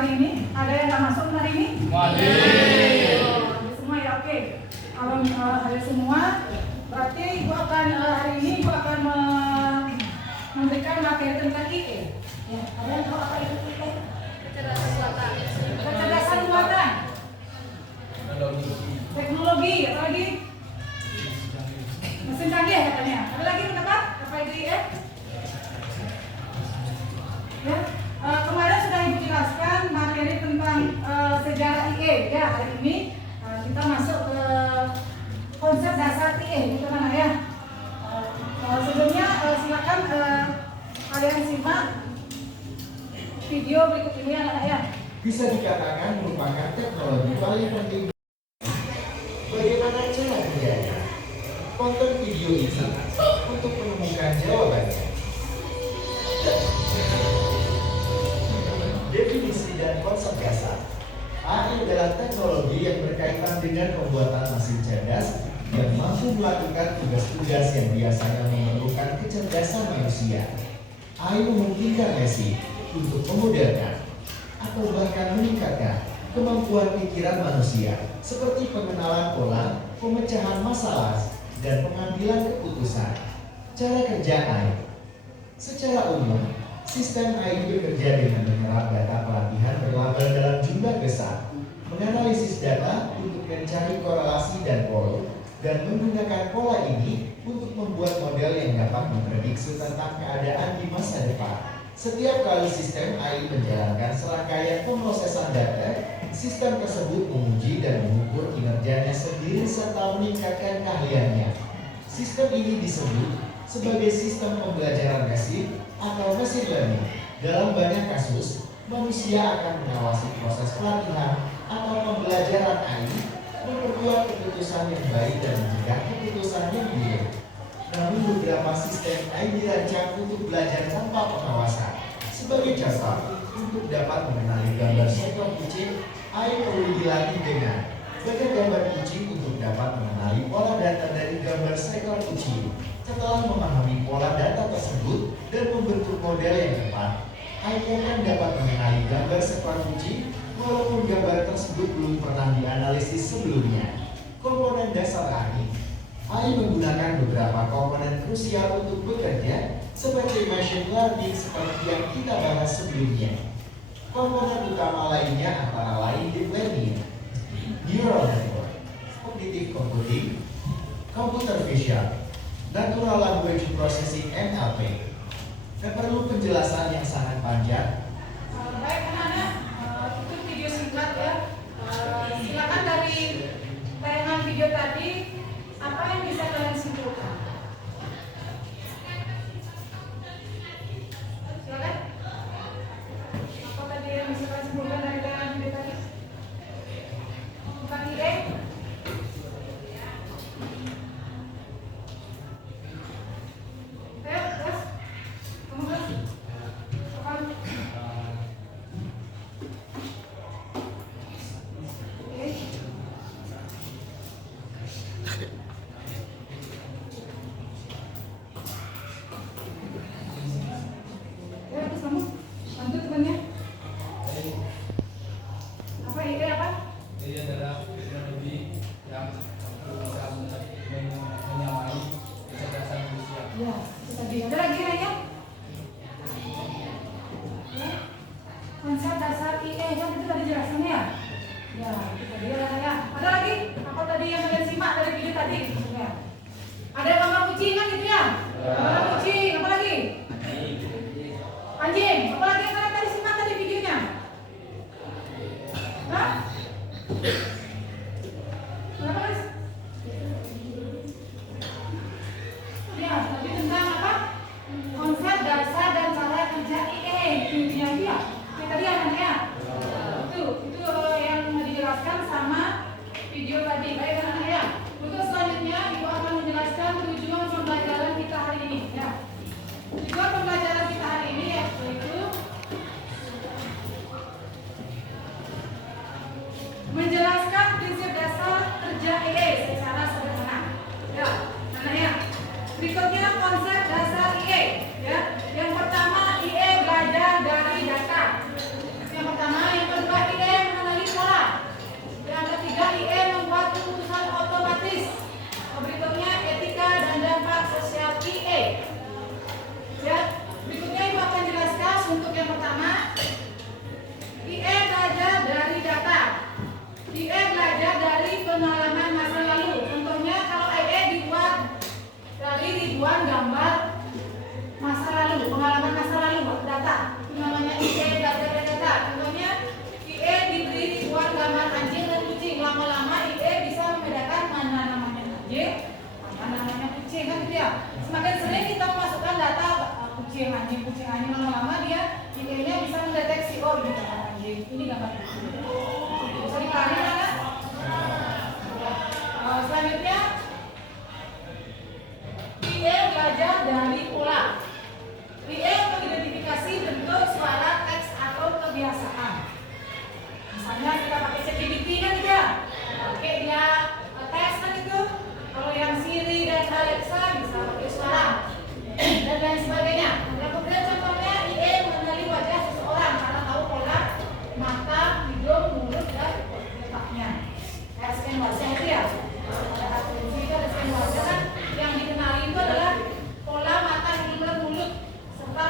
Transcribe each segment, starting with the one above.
hari ini? Ada yang nggak masuk hari ini? Semua ya, oke. Kalau ada semua, berarti Ibu akan hari ini Ibu akan memberikan materi tentang IE. Ya, ada yang tahu apa itu IE? Kecerdasan buatan. Teknologi, apa lagi? Mesin canggih katanya. Ada lagi pendapat? Apa itu IE? Ya, kemarin sudah Ibu jelaskan materi tentang sejarah IE. Ya, hari ini kita masuk ke konsep dasar IE, gitu kan ya. Sebelumnya silakan kalian simak video berikut ini anak ya. Bisa dikatakan merupakan teknologi paling penting. Bagaimana cara kerjanya? Tonton video ini untuk menemukan jawabannya. Definisi dan konsep dasar. AI adalah teknologi yang berkaitan dengan pembuatan mesin cerdas yang mampu melakukan tugas-tugas yang biasanya memerlukan kecerdasan manusia. AI memungkinkan mesin untuk memudahkan atau bahkan meningkatkan kemampuan pikiran manusia seperti pengenalan pola, pemecahan masalah, dan pengambilan keputusan. Cara kerja AI. Secara umum, sistem AI bekerja dengan menyerap data pelatihan berlabel dalam jumlah besar, menganalisis data untuk mencari korelasi dan pola, dan menggunakan pola ini untuk membuat model yang dapat memprediksi tentang keadaan di masa depan. Setiap kali sistem AI menjalankan serangkaian pemrosesan data, sistem tersebut menguji dan mengukur kinerjanya sendiri serta meningkatkan keahliannya. Sistem ini disebut sebagai sistem pembelajaran mesin atau machine learning. Dalam banyak kasus, manusia akan mengawasi proses pelatihan atau pembelajaran AI, memperkuat keputusan yang baik dan mencegah keputusan yang buruk. Namun beberapa sistem AI dirancang untuk belajar tanpa pengawasan. Sebagai contoh, untuk dapat mengenali gambar seekor kucing, AI perlu dilatih dengan baca gambar kucing untuk dapat mengenali pola data dari gambar seekor kucing. Setelah memahami pola data tersebut dan membentuk model yang tepat, AI akan dapat mengenali gambar seekor kucing walaupun gambar tersebut belum pernah dianalisis sebelumnya. Komponen dasar AI menggunakan beberapa komponen krusial untuk bekerja, seperti machine learning seperti yang kita bahas sebelumnya. Komponen utama lainnya antara lain deep learning, neural network, cognitive computing, computer vision, natural language processing (NLP). Dan perlu penjelasan yang sangat panjang. Baik anak-anak, itu video singkat ya. Silakan dari tayangan video tadi, apa yang bisa kalian simpulkan? Silakan. Apa tadi yang bisa kalian simpulkan dari tayangan video tadi? Tentang IE? Ayo, terus. Kamu terus. Apa? Oke. Ya, terus kamu lanjut temannya. Apa IE apa? Ini adalah teknologi yang bisa menyamai kecerdasan manusia. Ya, itu tadi. Ada lagi nanya? Ya. Konsep dasar IE kan itu tadi jelasannya ya? Ya, itu tadi ya. Ada lagi? Apa tadi yang kalian simak dari video tadi? Ya. Ada gambar kucing kan gitu ya? Gambar kucing, apa lagi? Anjing, apa lagi yang kalian tadi simak tadi videonya? Hah? Kenapa guys? Ya, tadi tentang apa? Konsep dasar dan cara kerja IE. Intinya itu ya. Itu tadi ya. Itu yang dijelaskan sama video tadi. Baik anak-anak ya. Untuk selanjutnya Ibu akan menjelaskan tujuan pembelajaran kita hari ini ya. Tujuan pembelajaran kita hari ini yaitu menjelaskan prinsip dasar kerja IE secara sederhana. Ya, anak ya. Berikutnya konsep dasar IE. Ya, yang pertama IE belajar dari data. Yang pertama, yang mendeteksi oh ini gambar anjing, ini gambar kucing. Bisa dipahami kan? Selanjutnya PA belajar dari pola. PA mengidentifikasi bentuk suara, teks atau kebiasaan. Misalnya kita pakai ChatGPT kan ya, pakai dia tes kan itu. Kalau yang Siri dan Alexa bisa pakai suara dan lain sebagainya. Nah, kemudian contohnya IE mengenali wajah seseorang karena tahu pola mata, hidung, mulut dan letaknya. Kayak scan wajah itu ya. Pada atensi itu ada scan wajah kan yang dikenali itu adalah pola mata, hidung dan mulut serta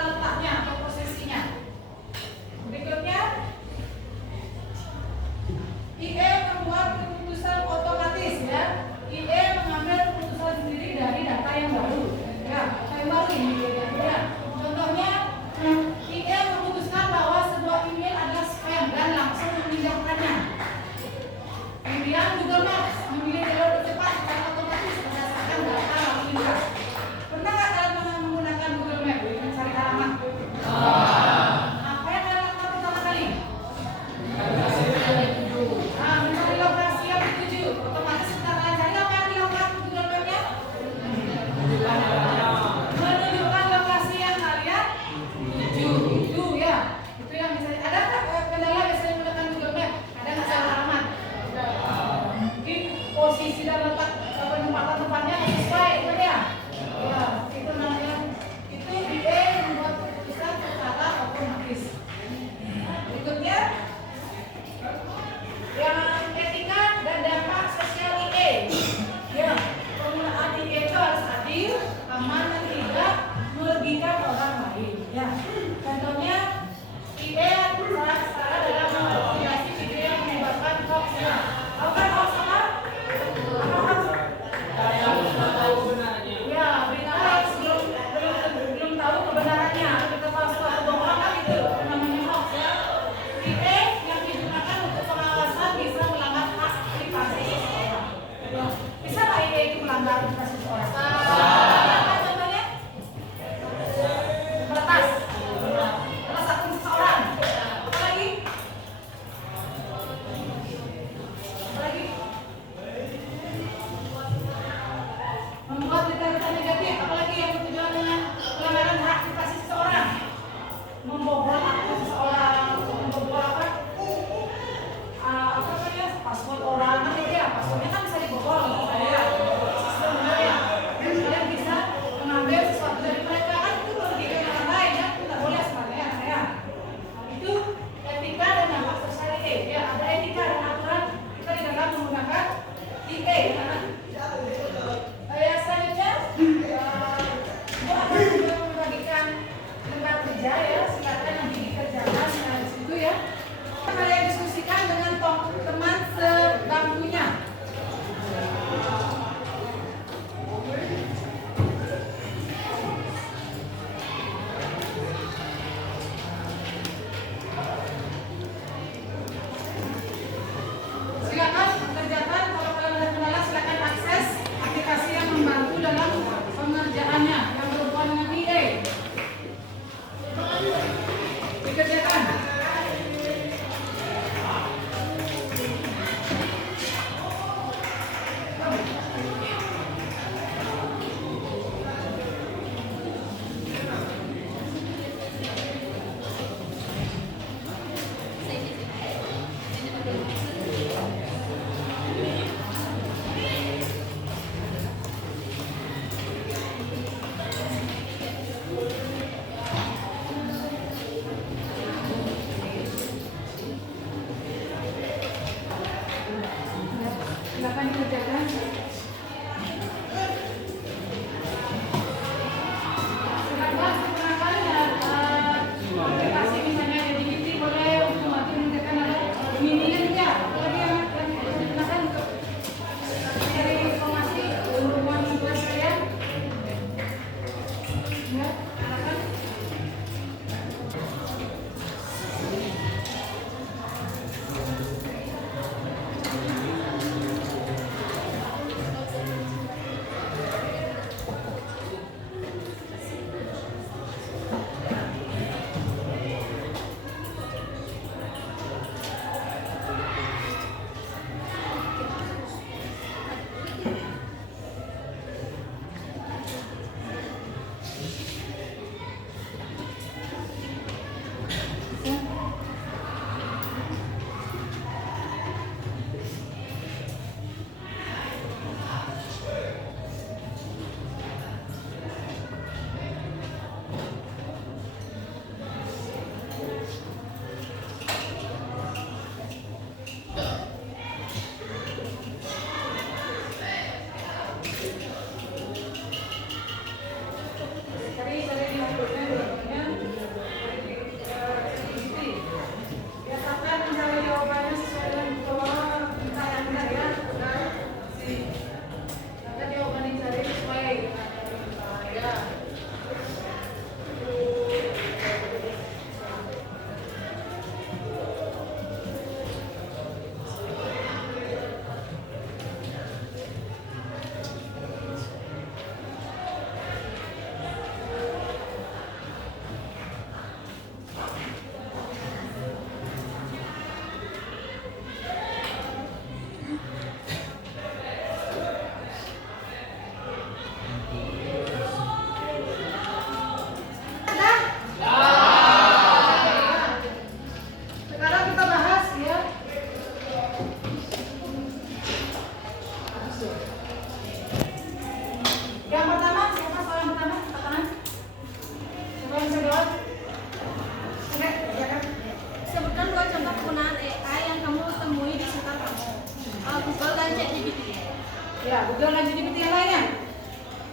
Ya, betul. Lanjut di yang lainnya.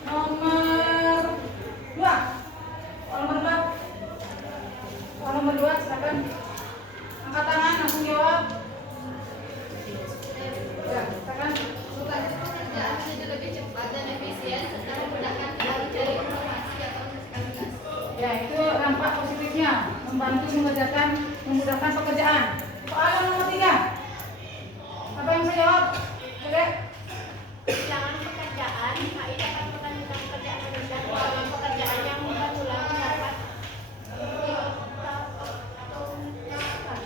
Nomor 2. Nomor 2. Nomor 2, silakan. Angkat tangan, langsung jawab. Ya, silakan. Membantu pekerjaan menjadi lebih cepat dan efisien serta memudahkan mencari informasi atau menyelesaikan tugas. Ya, itu dampak positifnya. Membantu memudahkan pekerjaan. Soal nomor 3. Apa yang saya jawab? Oke. Jangan pekerjaan, HI dapat melakukan pekerjaan rendah dalam pekerjaan yang berulang dapat atau menyelamatkan.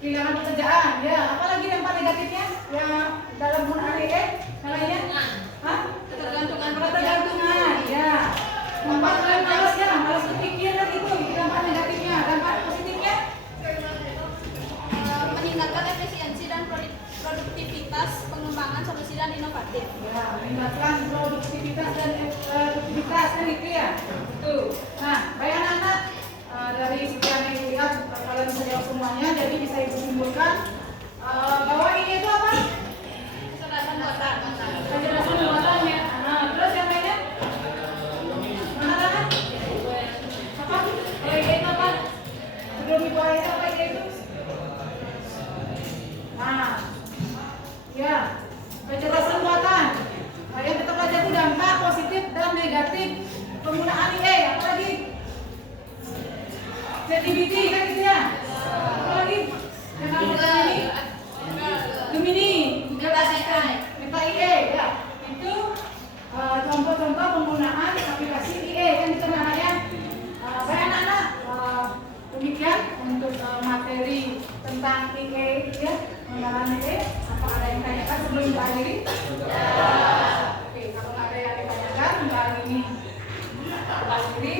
Kehilangan pekerjaan, ya. Apalagi dampak negatifnya? Ya, dalam penggunaan IE, yang lainnya? Hah? Ketergantungan, ya. Membuat kalian malas ya, malas berpikir kan itu dampak negatifnya. Dampak positifnya? Meningkatkan efisiensi dan produktivitas, pengembangan solusi dan inovatif. Ya, meningkatkan produktivitas dan efektivitas kan itu ya. Itu. Nah, baik anak-anak, dari sekian yang dilihat kalian bisa jawab semuanya, jadi bisa ibu simpulkan bahwa ini itu apa? Kecerdasan buatan. Kecerdasan buatan ya. Nah, terus yang lainnya? Mana anak? Apa? Kalau ini itu apa? Sebelum ibu Aisyah apa ini itu? Nah, ya, kecerdasan buatan. Nah, yang kita pelajari dampak positif dan negatif penggunaan IE. Apalagi? ChatGPT kan gitu ya. Apalagi? Yang namanya ini Gemini, Meta System, Meta IE ya. Itu contoh-contoh penggunaan aplikasi IE kan itu namanya. Baik anak-anak, demikian untuk materi tentang IE ya, pengenalan IE. Apa ada yang ditanyakan sebelum kita akhiri? Ya. Oke, kalau ada yang ditanyakan, kita akhiri.